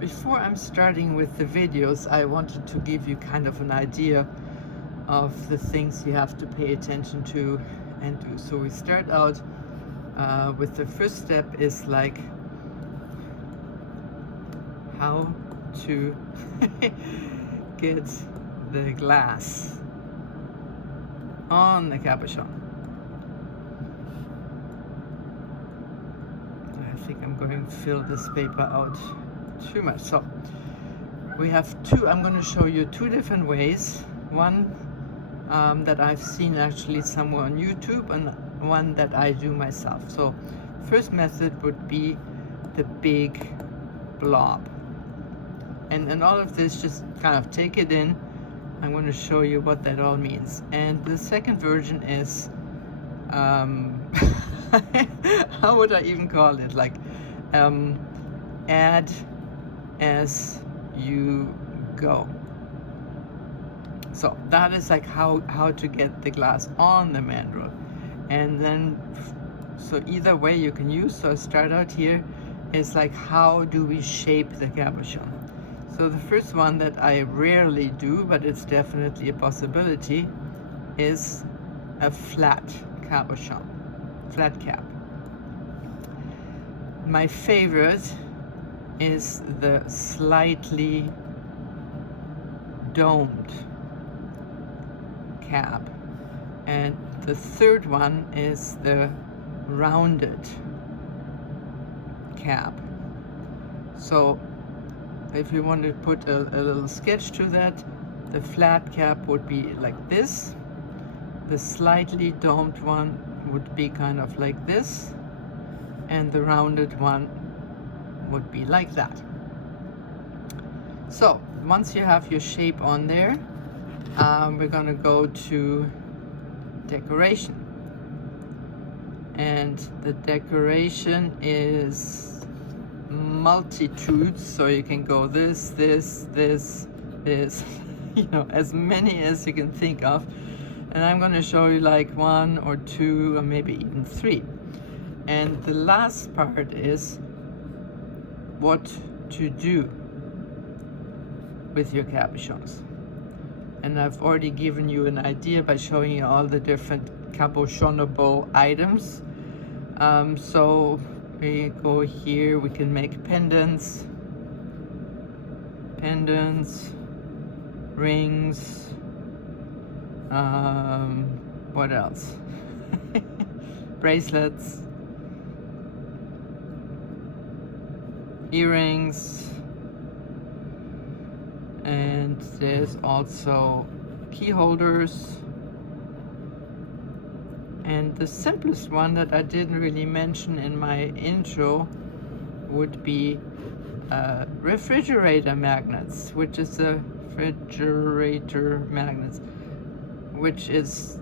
Before I'm starting with the videos, I wanted to give you kind of an idea of the things you have to pay attention to and do. So we start out with the first step is like how to get the glass on the cabochon. I think I'm going to fill this paper out too much. So we have I'm going to show you two different ways. One that I've seen actually somewhere on YouTube, and one that I do myself. So first method would be the big blob. And all of this, just kind of take it in. I'm going to show you what that all means. And the second version is, how would I even call it? Like, add as you go. So that is like how to get the glass on the mandrel. And then, so either way you can use. So start out here is like, how do we shape the cabochon? So the first one that I rarely do, but it's definitely a possibility, is a flat cabochon, flat cap. My favorite is the slightly domed cap, and the third one is the rounded cap. So if you want to put a little sketch to that, the flat cap would be like this, the slightly domed one would be kind of like this, and the rounded one would be like that. So once you have your shape on there, we're going to go to decoration, and the decoration is multitudes, so you can go this, you know, as many as you can think of. And I'm going to show you like one or two or maybe even three. And the last part is what to do with your cabochons. And I've already given you an idea by showing you all the different cabochonable items. So we go here, we can make pendants, rings, what else? Bracelets, earrings, and there's also key holders. And the simplest one that I didn't really mention in my intro would be refrigerator magnets, which is which is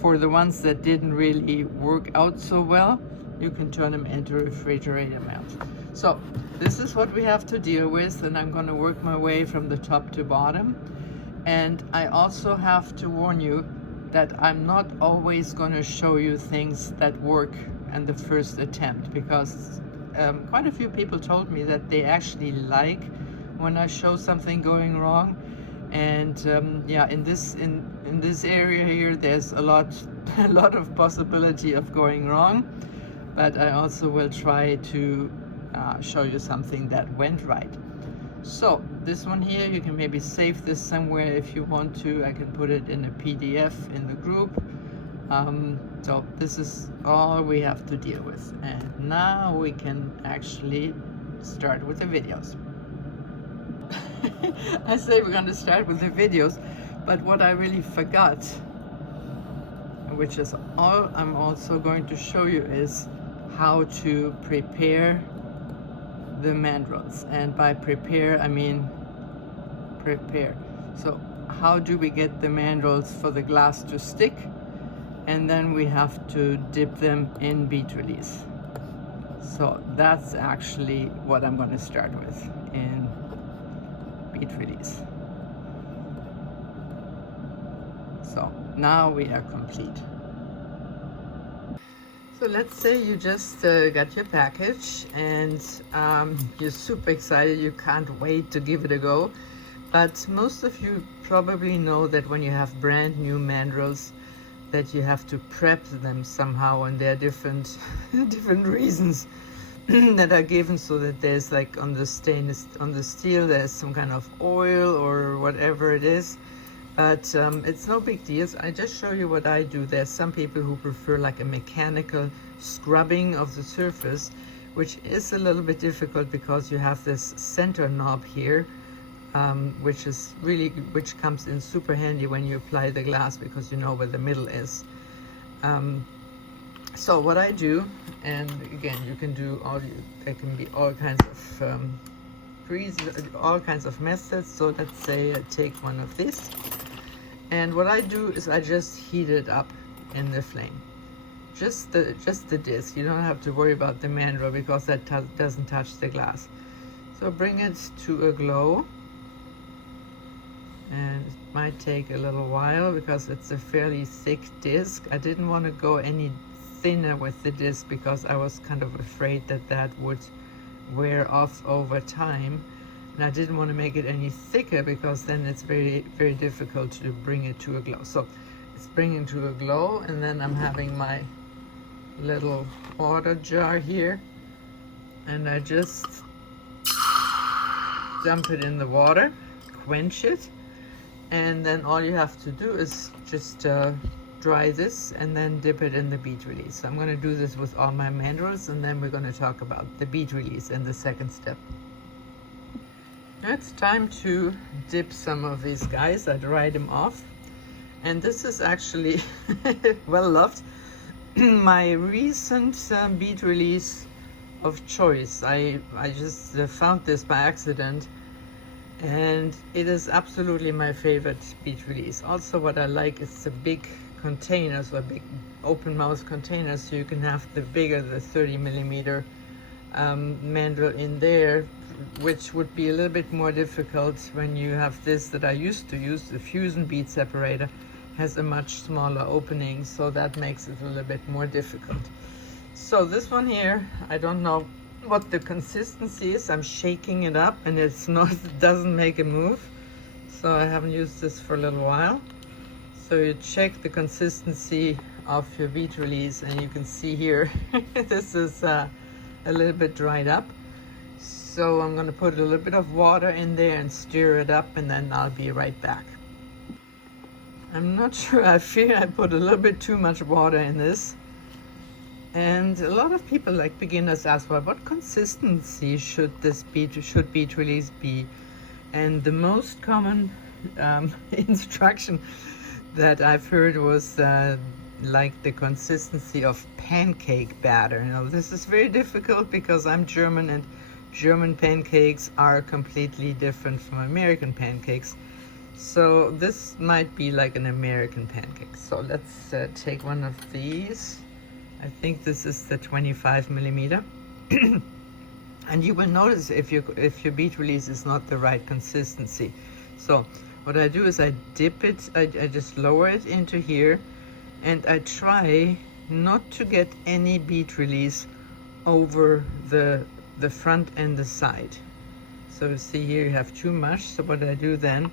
for the ones that didn't really work out so well, you can turn them into refrigerator mounts. So this is what we have to deal with, and I'm going to work my way from the top to bottom. And I also have to warn you that I'm not always going to show you things that work in the first attempt, because quite a few people told me that they actually like when I show something going wrong. And yeah, in this area here, there's a lot of possibility of going wrong, but I also will try to show you something that went right. So this one here, you can maybe save this somewhere if you want to. I can put it in a PDF in the group. So this is all we have to deal with. And now we can actually start with the videos. I say we're going to start with the videos, but what I really forgot, which is all I'm also going to show you, is how to prepare the mandrels. And by prepare, I mean prepare. So how do we get the mandrels for the glass to stick? And then we have to dip them in bead release. So that's actually what I'm going to start with, in bead release. So now we are complete. So So let's say you just got your package and you're super excited, you can't wait to give it a go. But most of you probably know that when you have brand new mandrels, that you have to prep them somehow, and there are different different reasons that are given, so that there's like on the steel there's some kind of oil or whatever it is. But it's no big deal. I just show you what I do. There's some people who prefer like a mechanical scrubbing of the surface, which is a little bit difficult because you have this center knob here, which comes in super handy when you apply the glass, because you know where the middle is. So what I do, and again, you can do there can be all kinds of all kinds of methods. So let's say I take one of these, and what I do is I just heat it up in the flame. Just the disc. You don't have to worry about the mandrel because that doesn't touch the glass. So bring it to a glow, and it might take a little while because it's a fairly thick disc. I didn't want to go any thinner with the disc because I was kind of afraid that that would wear off over time, and I didn't want to make it any thicker because then it's very, very difficult to bring it to a glow. So it's bringing to a glow, and then I'm having my little water jar here, and I just dump it in the water, quench it, and then all you have to do is just dry this and then dip it in the bead release. So I'm going to do this with all my mandrels, and then we're going to talk about the bead release in the second step. Now it's time to dip some of these guys. I dried them off, and this is actually well loved. My recent bead release of choice. I just found this by accident, and it is absolutely my favorite bead release. Also, what I like is the big containers, or big open mouth containers, so you can have the 30 millimeter mandrel in there, which would be a little bit more difficult when you have this that I used to use. The fusion bead separator has a much smaller opening, so that makes it a little bit more difficult. So this one here, I don't know what the consistency is. I'm shaking it up and it doesn't make a move, so I haven't used this for a little while. So you check the consistency of your bead release, and you can see here this is a little bit dried up. So I'm going to put a little bit of water in there and stir it up, and then I'll be right back. I'm not sure, I fear I put a little bit too much water in this. And a lot of people, like beginners, ask, well, what consistency should bead release be? And the most common instruction that I've heard was like the consistency of pancake batter. Now, this is very difficult because I'm German, and German pancakes are completely different from American pancakes. So this might be like an American pancake. So let's take one of these. I think this is the 25 millimeter. And you will notice if your bead release is not the right consistency. So what I do is I dip it, I just lower it into here, and I try not to get any bead release over the front and the side. So you see here you have too much. So what I do then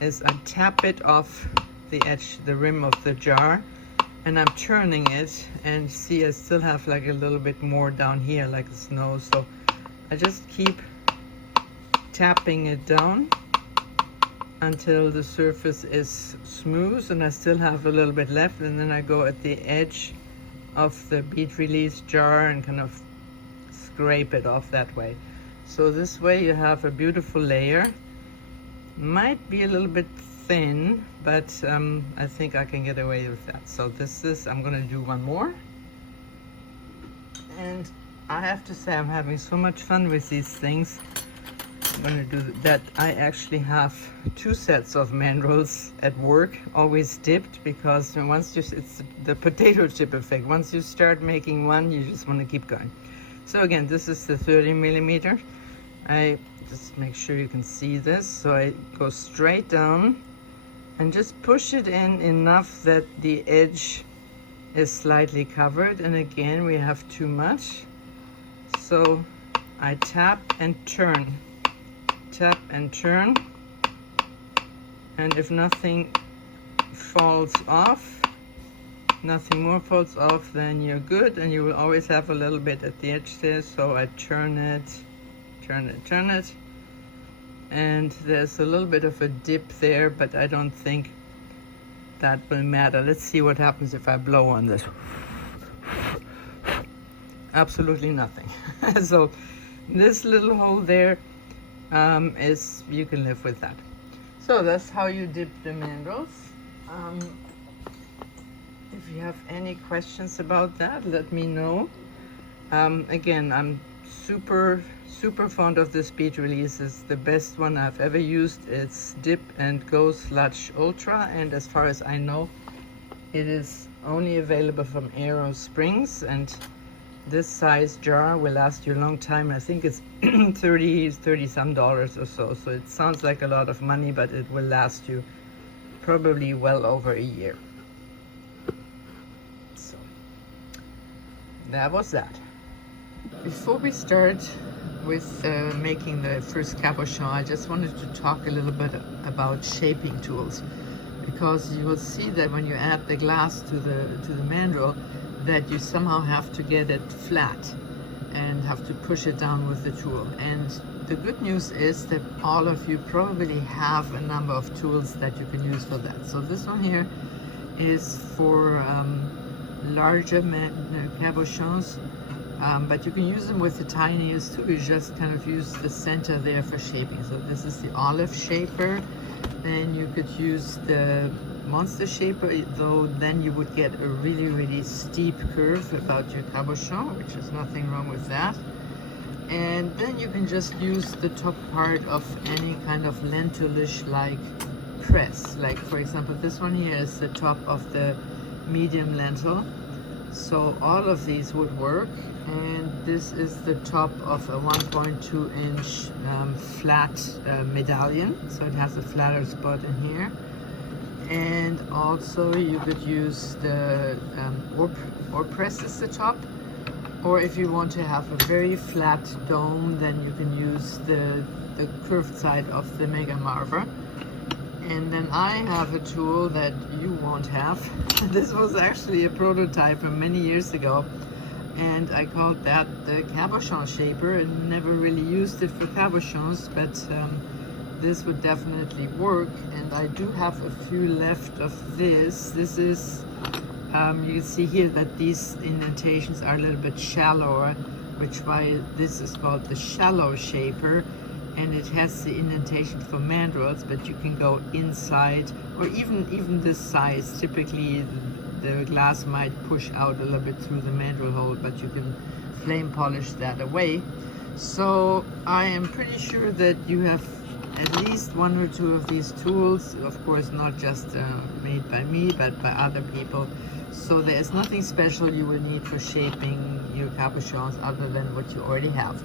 is I tap it off the edge, the rim of the jar, and I'm turning it, and see I still have like a little bit more down here, like snow. So I just keep tapping it down until the surface is smooth, and I still have a little bit left, and then I go at the edge of the bead release jar and kind of scrape it off that way. So this way you have a beautiful layer. Might be a little bit thin, but I think I can get away with that. So I'm gonna do one more, and I have to say I'm having so much fun with these things. I'm gonna do that. I actually have 2 sets of mandrels at work, always dipped, because it's the potato chip effect. Once you start making one, you just want to keep going. So again, this is the 30 millimeter. I just make sure you can see this. So I go straight down and just push it in enough that the edge is slightly covered, and again we have too much. So I tap and turn, and if nothing falls off, nothing more falls off, then you're good, and you will always have a little bit at the edge there. So I turn it, and there's a little bit of a dip there, but I don't think that will matter. Let's see what happens if I blow on this. Absolutely nothing. So this little hole there is, you can live with that. So that's how you dip the mandrels. If you have any questions about that, let me know. Again, I'm super fond of this bead release. It's the best one I've ever used. It's Dip and Go Sludge Ultra, and as far as I know, it is only available from Aero Springs, and this size jar will last you a long time. I think it's 30 some dollars or so. So it sounds like a lot of money, but it will last you probably well over a year. So that was that. Before we start with making the first cabochon, I just wanted to talk a little bit about shaping tools, because you will see that when you add the glass to the mandrel, that you somehow have to get it flat and have to push it down with the tool. And the good news is that all of you probably have a number of tools that you can use for that. So this one here is for larger cabochons, but you can use them with the tiniest too. You just kind of use the center there for shaping. So this is the olive shaper. Then you could use the monster shaper, though then you would get a really steep curve about your cabochon, which is nothing wrong with that. And then you can just use the top part of any kind of lentilish like press. Like for example, this one here is the top of the medium lentil. So all of these would work. And this is the top of a 1.2 inch flat medallion. So it has a flatter spot in here. And also you could use the or press as the top, or if you want to have a very flat dome, then you can use the curved side of the Mega Marver. And then I have a tool that you won't have. This was actually a prototype from many years ago, and I called that the cabochon shaper, and never really used it for cabochons, but this would definitely work. And I do have a few left of this. This is, you can see here that these indentations are a little bit shallower, which why this is called the shallow shaper. And it has the indentation for mandrels, but you can go inside, or even this size. Typically the glass might push out a little bit through the mandrel hole, but you can flame polish that away. So I am pretty sure that you have at least one or two of these tools, of course not just made by me, but by other people. So there is nothing special you will need for shaping your cabochons other than what you already have.